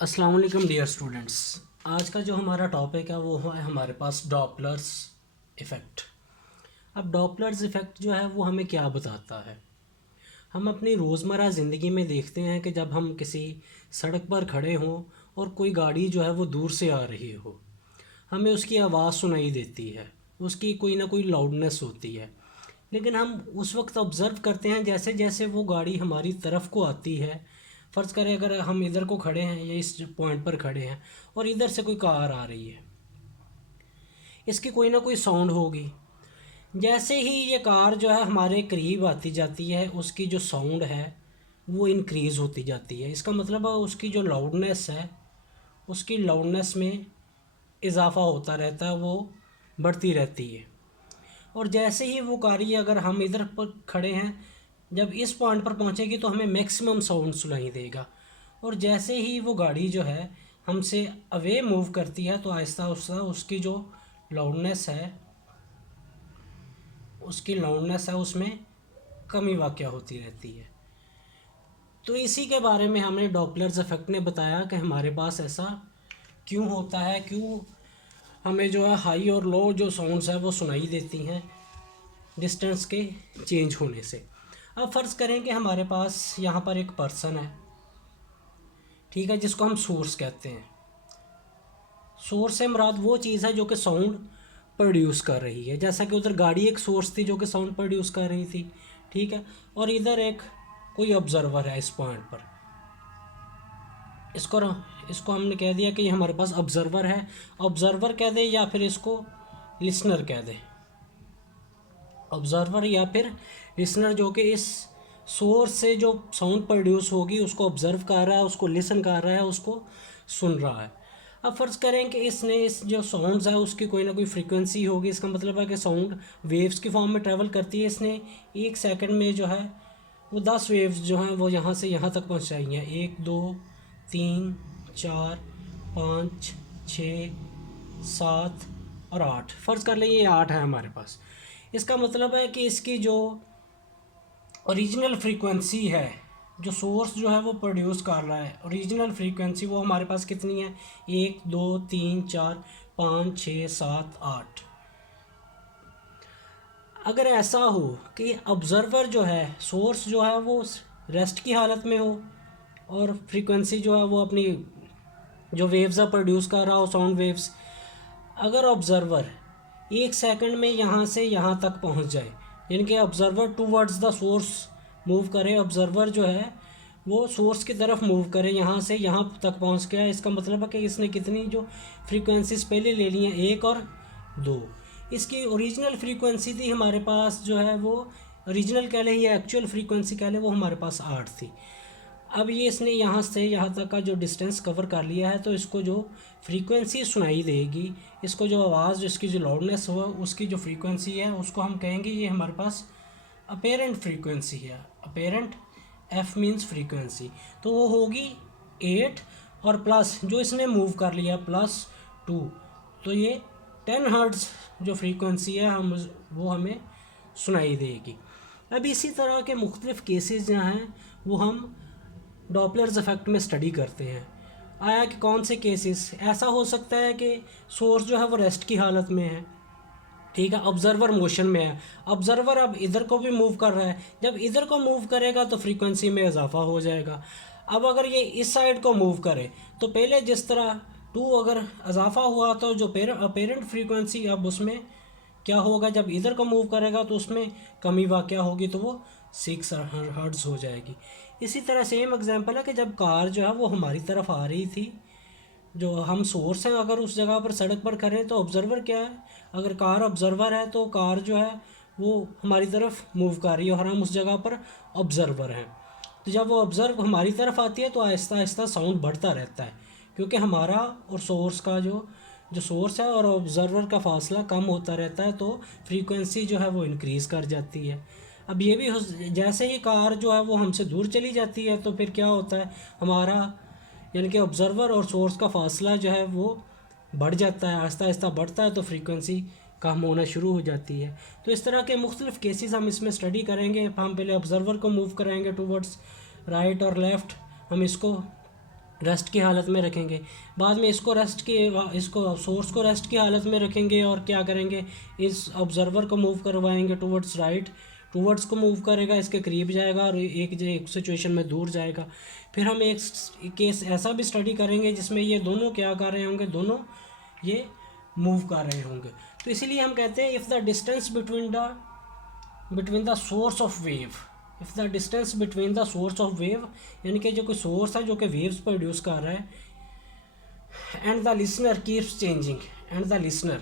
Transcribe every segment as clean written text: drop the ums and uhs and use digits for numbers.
अस्सलाम वालेकुम dear students. आज का जो हमारा टॉपिक है वो है हमारे पास डॉपलर्स इफ़ेक्ट। अब डॉपलर्स इफ़ेक्ट जो है वो हमें क्या बताता है। हम अपनी रोज़मर्रा ज़िंदगी में देखते हैं कि जब हम किसी सड़क पर खड़े हों और कोई गाड़ी जो है वो दूर से आ रही हो, हमें उसकी आवाज़ सुनाई देती है, उसकी कोई ना कोई लाउडनेस होती है। लेकिन हम उस वक्त ऑब्ज़र्व करते हैं जैसे जैसे वो गाड़ी हमारी तरफ को आती है। फ़र्ज़ करें अगर हम इधर को खड़े हैं या इस पॉइंट पर खड़े हैं और इधर से कोई कार आ रही है, इसकी कोई ना कोई साउंड होगी। जैसे ही ये कार जो है हमारे करीब आती जाती है, उसकी जो साउंड है वो इंक्रीज़ होती जाती है। इसका मतलब है उसकी जो लाउडनेस है, उसकी लाउडनेस में इजाफ़ा होता रहता है, वो बढ़ती रहती है। और जैसे ही वो कारी अगर हम इधर पर खड़े हैं, जब इस पॉइंट पर पहुंचेगी तो हमें मैक्सिमम साउंड सुनाई देगा। और जैसे ही वो गाड़ी जो है हमसे अवे मूव करती है तो आहिस्ता आहिस्ता उसकी लाउडनेस है उसमें कमी वाक़या होती रहती है। तो इसी के बारे में हमें डॉपलर्स इफ़ेक्ट ने बताया कि हमारे पास ऐसा क्यों होता है, क्यों हमें जो है हाई और लो जो साउंड्स है वो सुनाई देती हैं डिस्टेंस के चेंज होने से। अब फ़र्ज़ करें कि हमारे पास यहाँ पर एक पर्सन है, ठीक है, जिसको हम सोर्स कहते हैं। सोर्स से मुराद वो चीज़ है जो कि साउंड प्रोड्यूस कर रही है। जैसा कि उधर गाड़ी एक सोर्स थी जो कि साउंड प्रोड्यूस कर रही थी, ठीक है। और इधर एक कोई ऑब्ज़र्वर है इस पॉइंट पर। इसको इसको हमने कह दिया कि ये हमारे पास ऑब्ज़र्वर है। ऑब्ज़र्वर कह दे या फिर इसको लिसनर कह दे। ऑब्ज़र्वर या फिर लिसनर जो कि इस सोर्स से जो साउंड प्रोड्यूस होगी उसको ऑब्ज़र्व कर रहा है, उसको लिसन कर रहा है, उसको सुन रहा है। अब फ़र्ज़ करें कि इसने इस जो साउंड्स है उसकी कोई ना कोई फ्रीक्वेंसी होगी। इसका मतलब है कि साउंड वेव्स की फॉर्म में ट्रैवल करती है। इसने 1 सेकंड में जो है वो 10 वेव्स जो हैं वो यहाँ से यहाँ तक पहुँचाई हैं। 1 2 3 4 5 6 7 और 8। फ़र्ज़ कर लें ये 8 है हमारे पास। इसका मतलब है कि इसकी जो ओरिजिनल फ्रीक्वेंसी है, जो सोर्स जो है वो प्रोड्यूस कर रहा है, ओरिजिनल फ्रीक्वेंसी वो हमारे पास कितनी है? 1 2 3 4 5 6 7 8। अगर ऐसा हो कि ऑब्ज़र्वर जो है, सोर्स जो है वो रेस्ट की हालत में हो और फ्रीक्वेंसी जो है वो अपनी जो वेव्स है प्रोड्यूस कर रहा हो, साउंड वेव्स, अगर ऑब्ज़र्वर 1 सेकंड में यहाँ से यहाँ तक पहुँच जाए, यानी कि observer towards the source move करे, ऑब्ज़र्वर जो है वो सोर्स की तरफ मूव करे, यहाँ से यहाँ तक पहुँच गया, इसका मतलब है कि इसने कितनी जो फ्रीक्वेंसीज पहले ले ली हैं, 1 और 2। इसकी ओरिजिनल फ्रीक्वेंसी थी हमारे पास जो है वो ओरिजिनल कह लें या एक्चुअल फ्रीक्वेंसी कह लें, वो हमारे पास 8 थी। अब ये इसने यहाँ से यहाँ तक का जो डिस्टेंस कवर कर लिया है तो इसको जो फ्रीक्वेंसी सुनाई देगी, इसको जो आवाज़, इसकी जो लाउडनेस हुआ, उसकी जो फ्रीक्वेंसी है उसको हम कहेंगे ये हमारे पास अपेरेंट फ्रीक्वेंसी है। अपेरेंट, एफ मीन्स फ्रीक्वेंसी, तो वो होगी 8 और प्लस जो इसने मूव कर लिया +2, तो ये 10 हर्ट्ज़ जो फ्रीक्वेंसी है हम वो हमें सुनाई देगी। अब इसी तरह के मुख्तलिफ़ केसेस जहाँ हैं वो हम डॉपलर्स इफ़ेक्ट में स्टडी करते हैं। आया कि कौन से केसेस ऐसा हो सकता है कि सोर्स जो है वो रेस्ट की हालत में है, ठीक है, ऑब्ज़र्वर मोशन में है। ऑब्ज़र्वर अब इधर को भी मूव कर रहा है, जब इधर को मूव करेगा तो फ्रीक्वेंसी में इजाफा हो जाएगा। अब अगर ये इस साइड को मूव करे तो पहले जिस तरह 2 अगर इजाफा हुआ तो जो अपेरेंट फ्रीक्वेंसी अब उसमें क्या होगा, जब इधर को मूव करेगा तो उसमें कमी वाक़या होगी तो वो 6 हर्ट्ज़ हो जाएगी। इसी तरह सेम एग्जांपल है कि जब कार जो है वो हमारी तरफ आ रही थी, जो हम सोर्स हैं अगर उस जगह पर सड़क पर करें तो ऑब्ज़र्वर क्या है, अगर कार ऑब्ज़र्वर है तो कार जो है वो हमारी तरफ मूव कर रही है और हम उस जगह पर ऑब्ज़र्वर हैं। तो जब वो ऑब्ज़र्व हमारी तरफ आती है तो आहिस्ता आहिस्ता साउंड बढ़ता रहता है, क्योंकि हमारा और सोर्स का जो जो सोर्स है और ऑब्ज़र्वर का फासला कम होता रहता है, तो फ्रीक्वेंसी जो है वो इंक्रीज़ कर जाती है। अब ये भी जैसे ही कार जो है वो हमसे दूर चली जाती है तो फिर क्या होता है, हमारा यानी कि ऑब्ज़र्वर और सोर्स का फासला जो है वो बढ़ जाता है, आहिस्ता आहिस्ता बढ़ता है, तो फ्रीक्वेंसी कम होना शुरू हो जाती है। तो इस तरह के मुख्तलिफ़ केसेस हम इसमें स्टडी करेंगे। हम पहले ऑब्ज़र्वर को मूव कराएंगे टूवर्ड्स राइट और लेफ़्ट, हम इसको रेस्ट की हालत में रखेंगे। बाद में इसको सोर्स को रेस्ट की हालत में रखेंगे और क्या करेंगे, इस ऑब्जर्वर को मूव करवाएंगे टूवर्ड्स राइट, टूवर्ड्स को मूव करेगा, इसके करीब जाएगा और एक सिचुएशन में दूर जाएगा। फिर हम एक केस ऐसा भी स्टडी करेंगे जिसमें ये दोनों क्या कर रहे होंगे, दोनों ये मूव कर रहे होंगे। तो इसीलिए हम कहते हैं if the distance between the source of wave, if the distance between the source of wave, यानी कि जो कोई सोर्स है जो कि वेव्स प्रोड्यूस कर रहा है, and the listener keeps changing, and the listener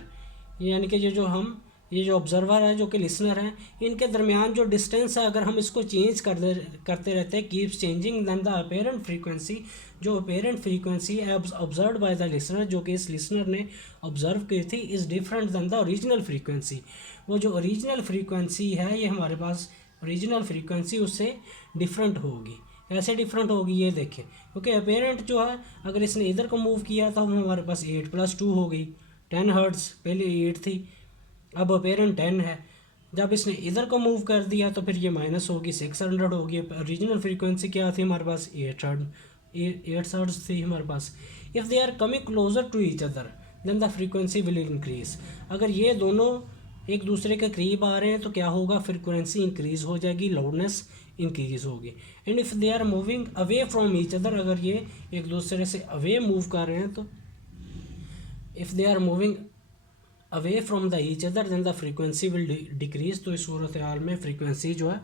यानी कि ये जो ऑब्जर्वर है जो कि लिसनर हैं, इनके दरमियान जो डिस्टेंस है अगर हम इसको चेंज करते रहते हैं, keeps changing, then the apparent frequency, जो अपेरेंट फ्रीक्वेंसी है ऑब्जर्व बाय द लिसनर, जो कि इस लिसनर ने ऑब्जर्व की थी, is different than the original frequency. वो जो ओरिजिनल फ्रीक्वेंसी है, ये हमारे पास ओरिजिनल फ्रीक्वेंसी उससे डिफरेंट होगी। कैसे डिफरेंट होगी ये देखें, क्योंकि अपेरेंट जो है अगर इसने इधर को मूव किया तो हमारे पास 8+2 हो गई, 10 हर्ट्ज़, पहले 8 थी, अब अपेरेंट 10 है। जब इसने इधर को मूव कर दिया तो फिर ये माइनस होगी, 600 होगी। ओरिजिनल फ्रीक्वेंसी क्या थी हमारे पास, 8 हर्ट्ज़ थी हमारे पास। If they are coming closer to each other then the frequency will increase. अगर ये दोनों एक दूसरे के करीब आ रहे हैं तो क्या होगा, फ्रीक्वेंसी इंक्रीज़ हो जाएगी, लाउडनेस इंक्रीज़ होगी। And if they are moving away from each other, अगर ये एक दूसरे से अवे मूव कर रहे हैं तो if they are moving away from the each other then the frequency will decrease. तो इस सूरत हाल में फ्रीक्वेंसी जो है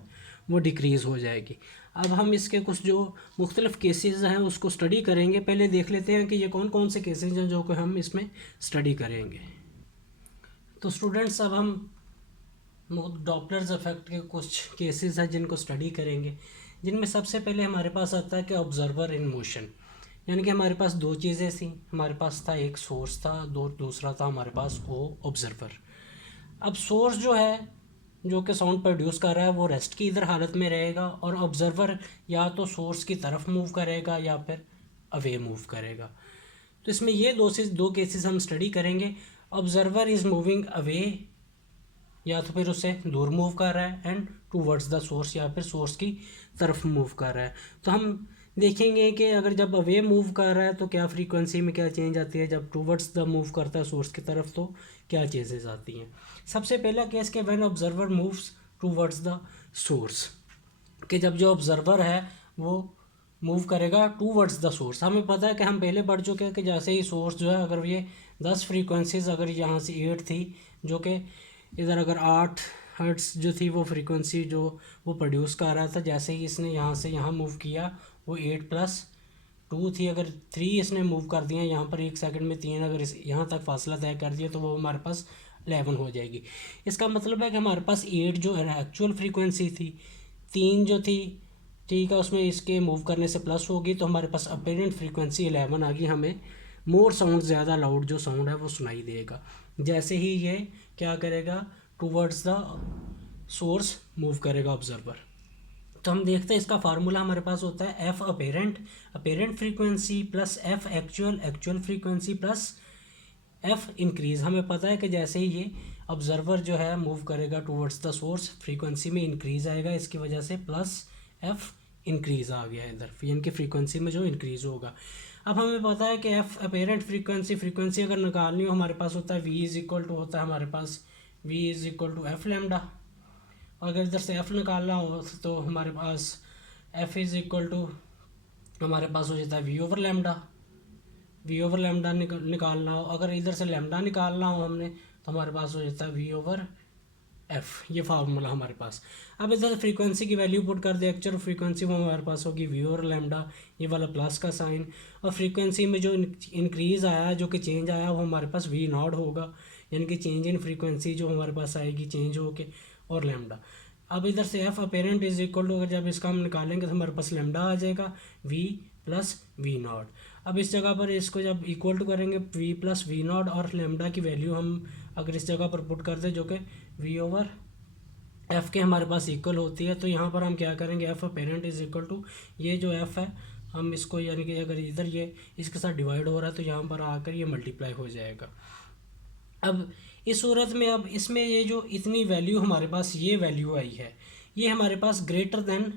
वो डिक्रीज़ हो जाएगी। अब हम इसके कुछ जो मुख्तलिफ़ केसेस हैं उसको स्टडी करेंगे। पहले देख लेते हैं कि ये कौन कौन से केसेस हैं जो कि हम इसमें स्टडी करेंगे। तो स्टूडेंट्स, अब हम डॉपलर्स इफेक्ट के कुछ केसेस हैं जिनको स्टडी करेंगे, जिनमें सबसे पहले हमारे पास आता है कि ऑब्जर्वर इन मोशन, यानी कि हमारे पास दो चीज़ें थी, हमारे पास था एक सोर्स था, दूसरा था हमारे पास वो ऑब्जर्वर। अब सोर्स जो है जो कि साउंड प्रोड्यूस कर रहा है वो रेस्ट की इधर हालत में रहेगा और ऑब्जर्वर या तो सोर्स की तरफ मूव करेगा या फिर अवे मूव करेगा। तो इसमें ये दो केसेस हम स्टडी करेंगे। ऑब्जर्वर इज़ मूविंग अवे, या तो फिर उससे दूर मूव कर रहा है, एंड टूवर्ड्स द सोर्स, या फिर सोर्स की तरफ मूव कर रहा है। तो हम देखेंगे कि अगर जब अवे मूव कर रहा है तो क्या फ्रीक्वेंसी में क्या चेंज आती है, जब टूवर्ड्स द मूव करता है सोर्स की तरफ तो क्या चेंजेस आती हैं। सबसे पहला केस के when observer moves towards the source, कि जब जो ऑब्जर्वर है वो मूव करेगा टूवर्ड्स द सोर्स। हमें पता है कि हम पहले पढ़ चुके हैं कि जैसे ही सोर्स जो है अगर ये 10 फ्रीक्वेंसीज़ अगर यहाँ से 8 थी, जो कि इधर अगर 8 हर्ट्ज़ जो थी वो फ्रीक्वेंसी जो वो प्रोड्यूस कर रहा था, जैसे ही इसने यहाँ से यहाँ मूव किया वो 8+2 थी, अगर 3 इसने मूव कर दिया यहाँ पर 1 सेकंड में 3 अगर इस यहाँ तक फासला तय कर दिया तो वो हमारे पास 11 हो जाएगी। इसका मतलब है कि हमारे पास 8 जो एक्चुअल फ्रीक्वेंसी थी, 3 जो थी ठीक है उसमें इसके मूव करने से प्लस होगी, तो हमारे पास अपेरेंट फ्रीक्वेंसी 11 आ गई। हमें मोर साउंड, ज़्यादा लाउड जो साउंड है वो सुनाई देगा जैसे ही ये क्या करेगा, टूवर्ड्स द सोर्स मूव करेगा ऑब्जर्वर। तो हम देखते हैं इसका फार्मूला हमारे पास होता है F apparent frequency plus F actual frequency plus F increase. हमें पता है कि जैसे ही ये ऑब्जर्वर जो है मूव करेगा टूवर्ड्स द सोर्स, फ्रीक्वेंसी में इंक्रीज़ आएगा, इसकी वजह से प्लस एफ इंक्रीज़ आ गया इधर, यानी कि फ्रीक्वेंसी में जो इंक्रीज़ होगा। अब हमें पता है कि एफ अपेरेंट फ्रीक्वेंसी अगर निकालनी हो हमारे पास होता है वी इज़ इक्वल टू होता है हमारे पास V is equal to F lambda. अगर इधर से एफ़ निकालना हो तो हमारे पास एफ़ इज़ इक्वल टू हमारे पास हो जाता है वी ओवर लैम्डा निकालना हो। अगर इधर से लैम्डा निकालना हो हमने तो हमारे पास हो जाता है वी ओवर एफ़, ये फार्मूला हमारे पास। अब इधर फ्रीक्वेंसी की वैल्यू पुट कर दे, एक्चुअल फ्रीक्वेंसी वो हमारे पास होगी वी ओवर लैम्डा, ये वाला प्लस का साइन, और फ्रीक्वेंसी में जो इंक्रीज़ आया, जो कि चेंज आया, वो हमारे पास वी नॉट होगा, यानी कि चेंज इन फ्रीक्वेंसी जो हमारे पास आएगी चेंज हो के, और लैम्डा। अब इधर से F apparent is equal to, अगर जब इसका हम निकालेंगे तो हमारे पास लैम्डा आ जाएगा वी प्लस वी नॉट। अब इस जगह पर इसको जब इक्वल टू करेंगे वी प्लस वी नॉट और लैम्डा की वैल्यू हम अगर इस जगह पर पुट कर दें जो कि वी ओवर एफ़ के हमारे पास इक्वल होती है, तो यहाँ पर हम क्या करेंगे, F apparent is equal to ये जो एफ़ है हम इसको, यानी कि अगर इधर ये इसके साथ डिवाइड हो रहा है तो यहाँ पर आकर ये मल्टीप्लाई हो जाएगा। अब इस सूरत में अब इसमें ये जो इतनी वैल्यू हमारे पास ये वैल्यू आई है, ये हमारे पास ग्रेटर देन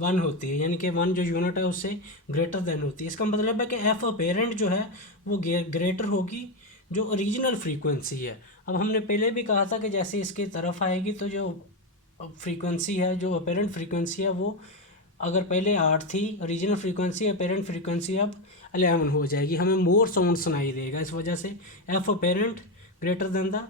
वन होती है, यानी कि वन जो यूनिट है उससे ग्रेटर देन होती है। इसका मतलब है कि एफ अपेरेंट जो है वो ग्रेटर होगी जो ओरिजिनल फ्रीक्वेंसी है। अब हमने पहले भी कहा था कि जैसे इसकी तरफ आएगी तो जो फ्रीक्वेंसी है, जो अपेरेंट फ्रीक्वेंसी है, वो अगर पहले 8 थी ओरिजिनल फ्रीक्वेंसी, अपेरेंट फ्रीक्वेंसी अब 11 हो जाएगी, हमें मोर साउंड सुनाई देगा। इस वजह से F apparent greater than the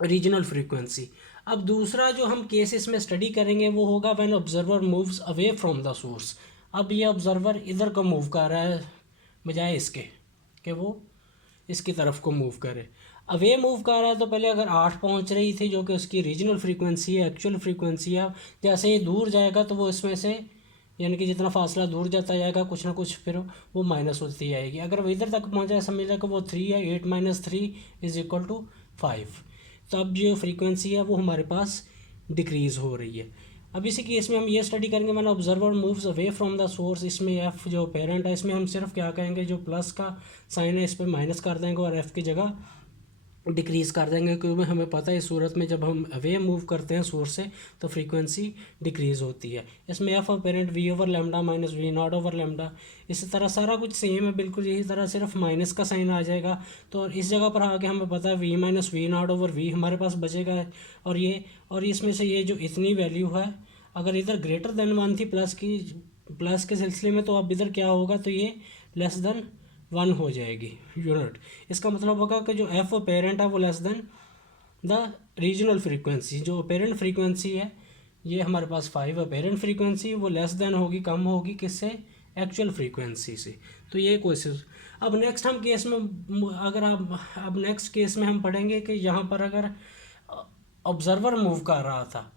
original frequency. अब दूसरा जो हम केस इसमें स्टडी करेंगे वो होगा when observer moves away from the source. अब ये ऑब्जर्वर इधर को मूव कर रहा है बजाय इसके कि वो इसकी तरफ को मूव करे। अवे मूव कर रहा है तो पहले अगर 8 पहुंच रही थी जो कि उसकी रीजनल फ्रीक्वेंसी है, एक्चुअल फ्रीक्वेंसी है, जैसे ये दूर जाएगा तो वो इसमें से यानी कि जितना फासला दूर जाता जाएगा कुछ ना कुछ फिर वो माइनस होती जाएगी। अगर वो इधर तक पहुंचा है, समझ लें कि वो 3 है, 8 - 3 = 5। तो अब जो फ्रीक्वेंसी है वो हमारे पास डिक्रीज़ हो रही है। अब इसी केस में हम ये स्टडी करेंगे मैंने observer moves away from the source. इसमें एफ जो पेरेंट है इसमें हम सिर्फ क्या कहेंगे, जो प्लस का साइन है इस पर माइनस कर देंगे और एफ की जगह डिक्रीज़ कर देंगे, क्योंकि हमें पता है इस सूरत में जब हम अवे मूव करते हैं सोर्स से तो फ्रीक्वेंसी डिक्रीज़ होती है। इसमें एफ अपेरेंट v/λ - v0/λ। इसी तरह सारा कुछ सेम है बिल्कुल यही तरह, सिर्फ माइनस का साइन आ जाएगा। तो और इस जगह पर आके हमें पता है v - v0/v हमारे पास बचेगा। और इसमें से ये जो इतनी वैल्यू है अगर इधर ग्रेटर देन 1 थी प्लस के सिलसिले में, तो अब इधर क्या होगा, तो ये लेस देन 1 हो जाएगी यूनिट। इसका मतलब होगा कि जो एफ अपेरेंट है वो less than the regional frequency. जो अपेरेंट फ्रीक्वेंसी है ये हमारे पास 5 अपेरेंट फ्रीक्वेंसी, वो लेस देन होगी, कम होगी किससे, एक्चुअल फ्रीक्वेंसी से। तो ये कोशिश। अब नेक्स्ट हम केस में अगर अब नेक्स्ट केस में हम पढ़ेंगे कि यहाँ पर अगर ऑब्जर्वर मूव कर रहा था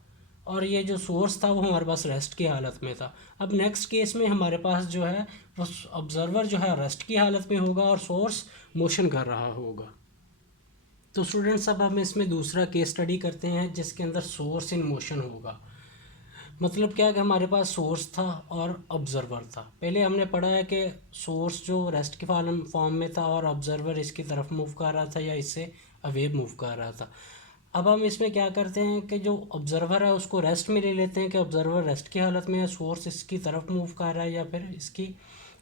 और ये जो सोर्स था वो हमारे पास रेस्ट की हालत में था। अब नेक्स्ट केस में हमारे पास जो है वो ऑब्जर्वर जो है रेस्ट की हालत में होगा और सोर्स मोशन कर रहा होगा। तो स्टूडेंट्स अब हम इसमें दूसरा केस स्टडी करते हैं जिसके अंदर सोर्स इन मोशन होगा। मतलब क्या है कि हमारे पास सोर्स था और ऑब्जर्वर था। पहले हमने पढ़ा है कि सोर्स जो रेस्ट के फॉर्म में था और ऑब्जर्वर इसकी तरफ मूव कर रहा था या इससे अवे मूव कर रहा था। अब हम इसमें क्या करते हैं कि जो ऑब्जर्वर है उसको रेस्ट में ले लेते हैं कि ऑब्जर्वर रेस्ट की हालत में है, सोर्स इसकी तरफ मूव कर रहा है या फिर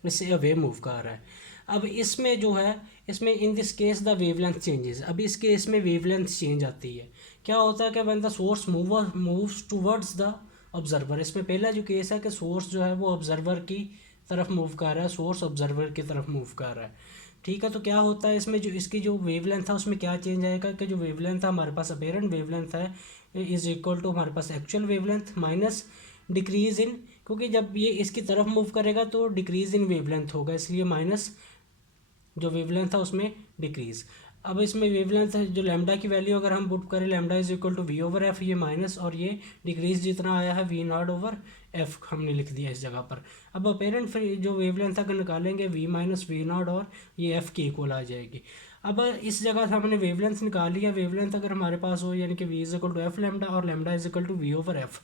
इससे अवे मूव कर रहा है। अब इसमें जो है इसमें in this case the wavelength changes. अब इस केस में वेवलेंथ चेंज आती है। क्या होता है कि when the source moves towards the observer. इसमें पहला जो केस है कि सोर्स जो है वो ऑब्जर्वर की तरफ मूव कर रहा है, सोर्स ऑब्जर्वर की तरफ मूव कर रहा है। ठीक है, तो क्या होता है इसमें जो इसकी जो वेवलेंथ है उसमें क्या चेंज आएगा कि जो वेवलेंथ है हमारे पास अपेरेंट वेवलेंथ है = हमारे पास actual wavelength minus decrease in, क्योंकि जब ये इसकी तरफ मूव करेगा तो डिक्रीज इन वेवलेंथ होगा, इसलिए माइनस जो वेवलेंथ है उसमें डिक्रीज। अब इसमें वेवलेंथ जो लैम्डा की वैल्यू अगर हम पुट करें लैम्डा = v/f, ये माइनस और ये डिक्रीज जितना आया है v0/f हमने लिख दिया इस जगह पर। अब अपेरेंट जो वेवलेंथ अगर निकालेंगे v - v0 और ये f की इक्वल आ जाएगी। अब इस जगह से हमने वेवलेंथ निकाल लिया। वेवलेंथ अगर हमारे पास हो यानी कि v = f λ और लैम्डा = v/f।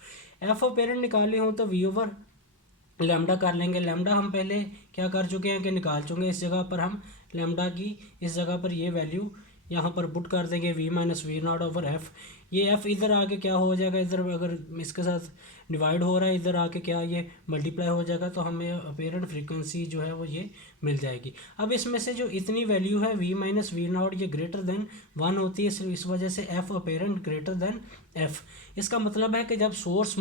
f अपेरेंट निकाले हो तो v/λ कर लेंगे। लैम्डा हम पहले क्या कर चुके हैं कि निकाल चुके हैं। इस जगह पर हम लैम्डा की इस जगह पर ये वैल्यू यहाँ पर पुट कर देंगे v - v0/f। ये f इधर आके क्या हो जाएगा, इधर अगर इसके साथ डिवाइड हो रहा है इधर आके क्या ये मल्टीप्लाई हो जाएगा, तो हमें अपेरेंट फ्रीक्वेंसी जो है वो ये मिल जाएगी। अब इसमें से जो इतनी वैल्यू है v - v0 ये ग्रेटर देन 1 होती है, इस वजह से f apparent greater than f। इसका मतलब है कि जब सोर्स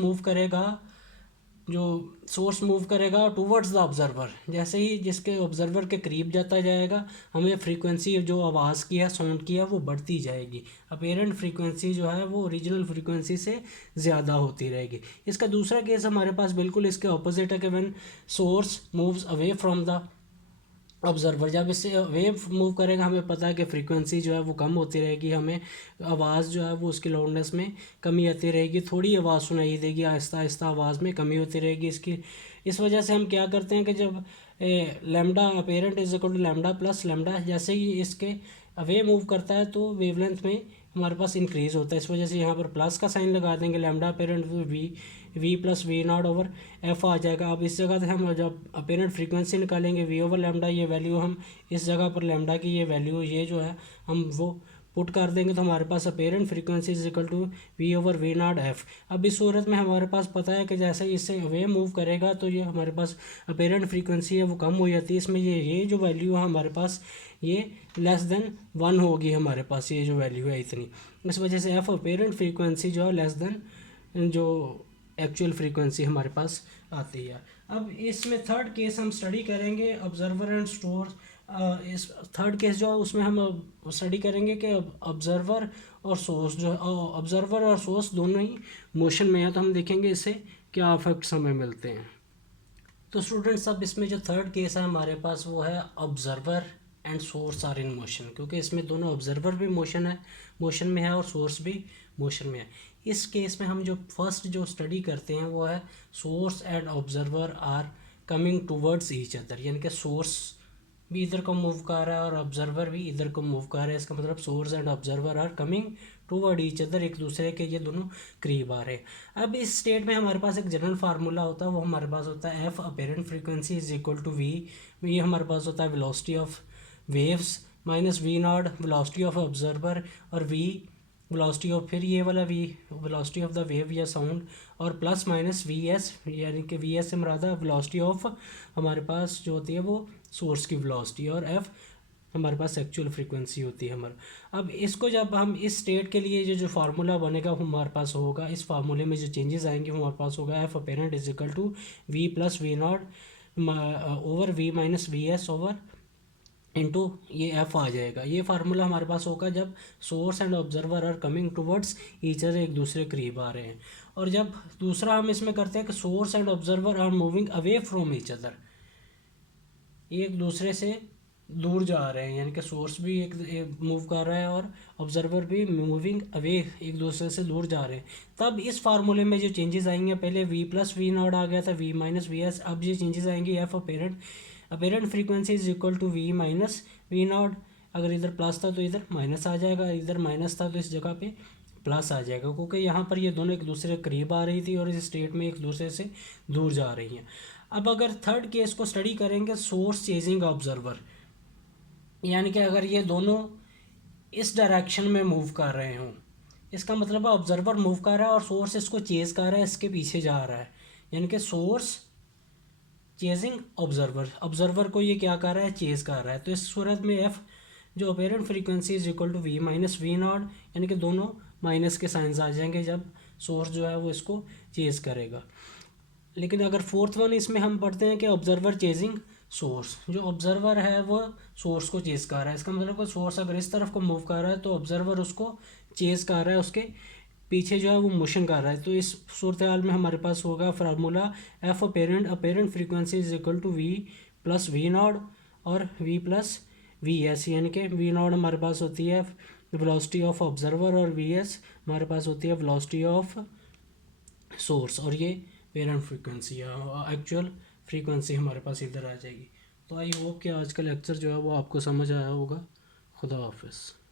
मूव करेगा टूवर्ड्स द ऑब्जर्वर, जैसे ही जिसके ऑब्जर्वर के करीब जाता जाएगा हमें फ्रीक्वेंसी जो आवाज़ की है, साउंड की है, वो बढ़ती जाएगी। अपेरेंट फ्रीक्वेंसी जो है वो ओरिजिनल फ्रीक्वेंसी से ज़्यादा होती रहेगी। इसका दूसरा केस हमारे पास बिल्कुल इसके ऑपोजिट है कि when source moves away from the observer. जब इससे वेव मूव करेगा हमें पता है कि फ्रीक्वेंसी जो है वो कम होती रहेगी, हमें आवाज़ जो है वो उसकी लाउडनेस में कमी आती रहेगी, थोड़ी आवाज़ सुनाई देगी, आहिस्ता आहिस्ता आवाज़ में कमी होती रहेगी इसकी। इस वजह से हम क्या करते हैं कि जब lambda apparent = lambda plus lambda, जैसे ही इसके अवे मूव करता है तो वेवलेंथ में हमारे पास इंक्रीज़ होता है। इस वजह से यहाँ पर प्लस का साइन लगा देंगे, लैम्डा अपेरेंट v + v0/f आ जाएगा। अब इस जगह से हम जब अपेरेंट फ्रीक्वेंसी निकालेंगे v/λ, ये वैल्यू हम इस जगह पर लैम्डा की ये वैल्यू ये जो है हम वो पुट कर देंगे तो हमारे पास apparent frequency is equal to V over V not F. अब इस सूरत में हमारे पास पता है कि जैसे ही इससे वे मूव करेगा तो ये हमारे पास अपेरेंट फ्रीक्वेंसी है वो कम हो जाती है। इसमें ये जो वैल्यू है हमारे पास ये लेस देन 1 होगी हमारे पास, ये जो वैल्यू है इतनी। इस वजह से एफ अपेरेंट फ्रीक्वेंसी जो है लेस देन जो एक्चुअल फ्रीक्वेंसी हमारे पास आती है। अब इसमें थर्ड केस हम स्टडी करेंगे ऑब्जर्वर एंड सोर्स। इस थर्ड केस जो है उसमें हम स्टडी करेंगे कि ऑब्जर्वर और सोर्स जो है, ऑब्जर्वर और सोर्स दोनों ही मोशन में है, तो हम देखेंगे इससे क्या इफेक्ट्स हमें मिलते हैं। तो स्टूडेंट्स अब इसमें जो थर्ड केस है हमारे पास वो है observer and source are in motion, क्योंकि इसमें दोनों ऑब्जर्वर भी मोशन में है और सोर्स भी मोशन में है। इस केस में हम जो फर्स्ट जो स्टडी करते हैं वो है source and observer are coming towards each other, यानी कि सोर्स भी इधर को मूव कर रहा है और ऑब्जर्वर भी इधर को मूव कर रहा है। इसका मतलब source and observer are coming toward each other, एक दूसरे के ये दोनों करीब आ रहे हैं। अब इस स्टेट में हमारे पास एक जनरल फार्मूला होता है, वो हमारे पास होता है F apparent frequency is equal to V. ये हमारे पास होता है velocity of waves minus we naught velocity of observer, और वी वेलोसिटी ऑफ फिर ये वाला V velocity of the wave या साउंड, और प्लस माइनस वी एस, यानी कि वी एस से मुरादा वेलोसिटी ऑफ हमारे पास जो होती है वो सोर्स की वेलोसिटी, और एफ हमारे पास एक्चुअल फ्रीक्वेंसी होती है हमारा। अब इसको जब हम इस स्टेट के लिए जो फार्मूला बनेगा वो हमारे पास होगा, इस फार्मूले में जो चेंजेस आएंगे वो हमारे पास होगा F apparent is equal to we plus we naught over V minus V S over into ये एफ आ जाएगा। ये फार्मूला हमारे पास होगा जब source and observer are coming towards each other, एक दूसरे करीब आ रहे हैं। और जब दूसरा हम इसमें करते हैं कि source and observer are moving away from each other, एक दूसरे से दूर जा रहे हैं, यानी कि सोर्स भी एक मूव कर रहा है और ऑब्जर्वर भी मूविंग अवे, एक दूसरे से दूर जा रहे हैं। तब इस फार्मूले में जो चेंजेस आएंगे, पहले वी प्लस वी नॉट आ गया था वी माइनस वी एस, अब ये चेंजेस आएंगे f apparent frequency is equal to v minus we naught. अगर इधर प्लस था तो इधर माइनस आ जाएगा, इधर माइनस था तो इस जगह पे प्लस आ जाएगा, क्योंकि यहाँ पर ये दोनों एक दूसरे के करीब आ रही थी और इस स्टेट में एक दूसरे से दूर जा रही हैं। अब अगर थर्ड केस को स्टडी करेंगे सोर्स चेजिंग ऑब्जर्वर, यानी कि अगर ये दोनों इस डायरेक्शन में मूव कर रहे हों, इसका मतलब है ऑब्जर्वर मूव कर रहा है और सोर्स इसको चेज कर रहा है, इसके पीछे जा रहा है, यानी कि सोर्स चेजिंग ऑब्जर्वर, ऑब्जर्वर को ये क्या कर रहा है, चेज कर रहा है। तो इस सूरत में एफ जो apparent frequency is equal to v minus we naught, यानी कि दोनों माइनस के साइंस आ जाएंगे जब सोर्स जो है वो इसको चेज करेगा। लेकिन अगर फोर्थ वन इसमें हम पढ़ते हैं कि ऑब्जर्वर चेजिंग सोर्स, जो ऑब्जर्वर है वो सोर्स को चेज कर रहा है, इसका मतलब कि सोर्स अगर इस तरफ को मूव कर रहा है तो ऑब्जर्वर उसको चेज कर रहा है, उसके पीछे जो है वो मोशन कर रहा है। तो इस सूरत हाल में हमारे पास होगा formula f apparent frequency is equal to we plus we naught और वी प्लस वी एस, यानी कि वी नॉट हमारे पास होती है वेलोसिटी ऑफ ऑब्जर्वर और वी एस हमारे पास होती है वेलोसिटी ऑफ सोर्स, और ये पेरेंट फ्रीक्वेंसी है, एक्चुअल फ्रीक्वेंसी हमारे पास इधर आ जाएगी। तो आई होप कि आज का लेक्चर जो है वो आपको समझ आया होगा। खुदा हाफिज़।